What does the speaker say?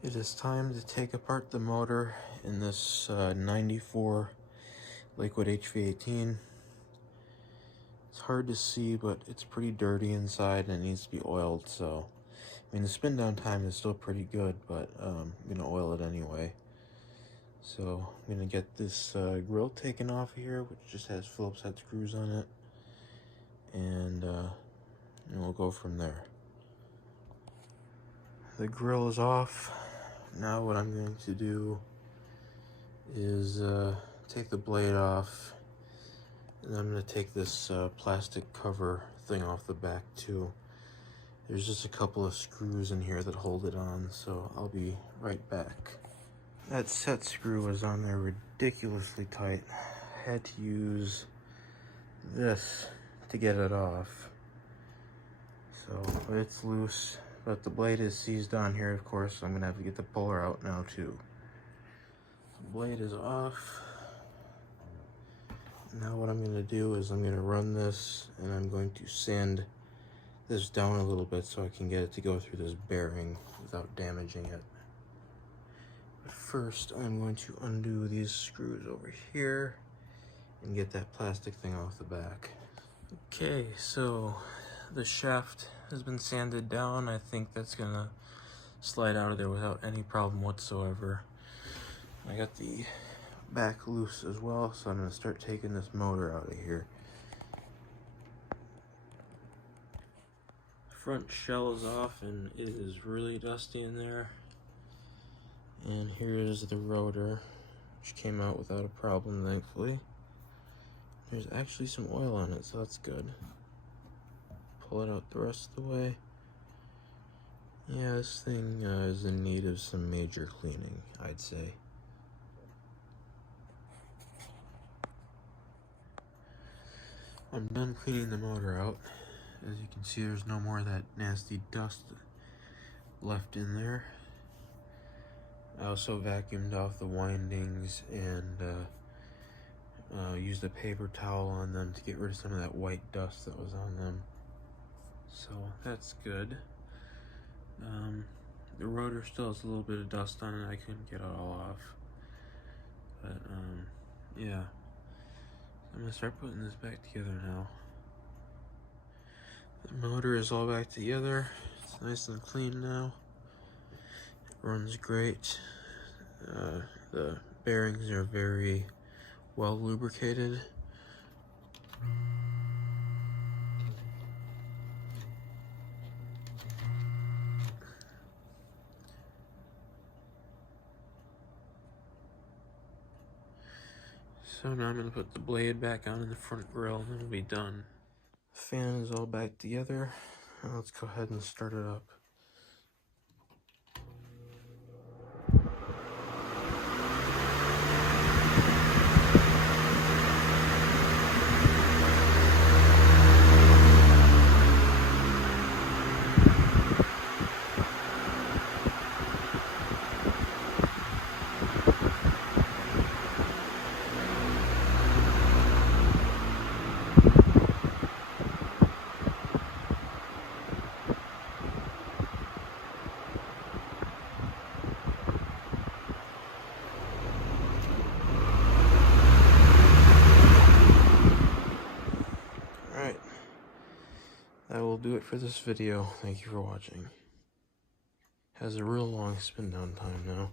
It is time to take apart the motor in this 94 Lakewood HV18. It's hard to see, but it's pretty dirty inside and it needs to be oiled, so I mean the spin down time is still pretty good, but I'm gonna oil it anyway. So I'm gonna get this grill taken off here, which just has Phillips head screws on it, and we'll go from there. The grill is off. Now what I'm going to do is take the blade off, and I'm going to take this plastic cover thing off the back too. There's just a couple of screws in here that hold it on, so I'll be right back. That set screw was on there ridiculously tight. I had to use this to get it off. So it's loose, but the blade is seized on here, of course, so I'm gonna have to get the puller out now too. The blade is off. Now what I'm gonna do is I'm gonna run this and I'm going to sand this down a little bit so I can get it to go through this bearing without damaging it. But first, I'm going to undo these screws over here and get that plastic thing off the back. Okay, so the shaft has been sanded down. I think that's gonna slide out of there without any problem whatsoever. I got the back loose as well, so I'm gonna start taking this motor out of here. Front shell is off and it is really dusty in there. And here is the rotor, which came out without a problem, thankfully. There's actually some oil on it, so that's good. Pull it out the rest of the way. Yeah, this thing is in need of some major cleaning, I'd say. I'm done cleaning the motor out. As you can see, there's no more of that nasty dust left in there. I also vacuumed off the windings and used a paper towel on them to get rid of some of that white dust that was on them. So that's good. The rotor still has a little bit of dust on it. I couldn't get it all off. But yeah. I'm gonna start putting this back together now. The motor is all back together. It's nice and clean now. It runs great. The bearings are very well lubricated. So now I'm going to put the blade back on in the front grille and then we'll be done. The fan is all back together. Now let's go ahead and start it up. That will do it for this video. Thank you for watching. Has a real long spin down time now.